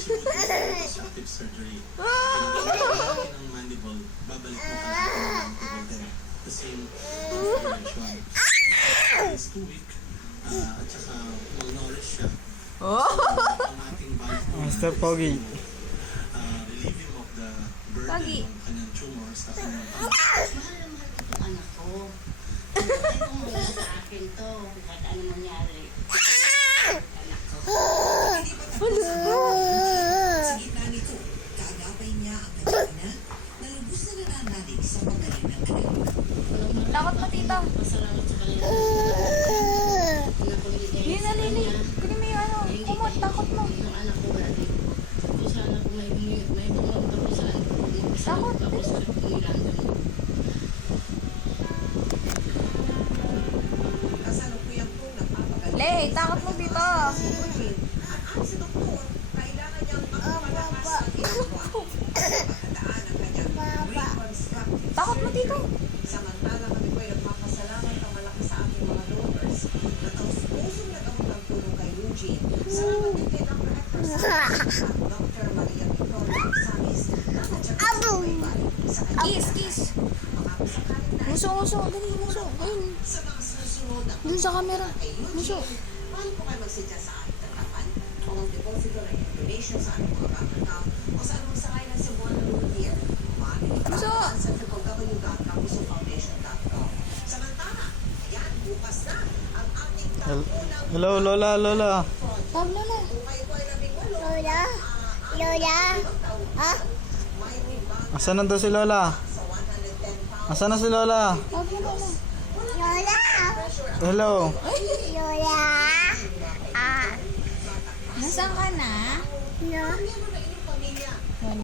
reconstructive surgery. Pinagawin ng mandible, babalik mo ka ng mandible. The same configuration. It's 2 week. At saka malnourished siya. So, ang ating balik mo Master Pogi. relieve him of the burden Pogi. ng kanyang tumor sa kanyang Mahal na mahal ko itong anak ko. Itong mula sa akin to. Kahit ano mangyari. Anak ko. Sa gitna nito, kaagapay niya ang kanyang ina na lubos na nananalig sa paggaling ng anak. Takot mo, tita. Pasalamat sa kanila. Yun na, Lili. Kunin mo yung ano. Kumot, takot mo. Yung anak ko dati. Kung sana kung may bumang ako saan. Takot. Tapos umilan doon. Kasalukuyan pong napapagaling. Lay, takot mo dito. At ang sa doktor, kailangan niyang magpalakas ng ginagawa. Pagkadaan ang kanyang reconstructive Takot mo dito. Samantala kami po ay nagpapasalamat ang malaki sa ating mga donors na taus-pusong nagamot ang tulong kay Eugene. Salamat din kay Dr. Hector Samis at Dr. Maria Victoria Samis na natsaka sa baybay sa kanyang Kiss, kiss. mga pasakaling na Muso, muso. Dali, muso. Ayun. sa mga susunod na Dun sa camera. kay Eugene. Muso. Paano po kayo magsadya sa ating tanggapan o mag-deposito ng donation sa ating mga bank account o sa anong sakay ng Cebuano New Year? Maaari Muso. sa www.kapusofoundation.com. Samantala, yan, bukas na ang ating taunang Hello, Lola, Lola. Tawag na na. kung kayo po ay 18, Lola? Lola? Ha? may ribang Asan na daw si Lola? sa 110 pounds. Asan na si Lola? Tawag na na. Lola? Hello. Lola? Nasaan ka na? No. Ano na inyong pamilya?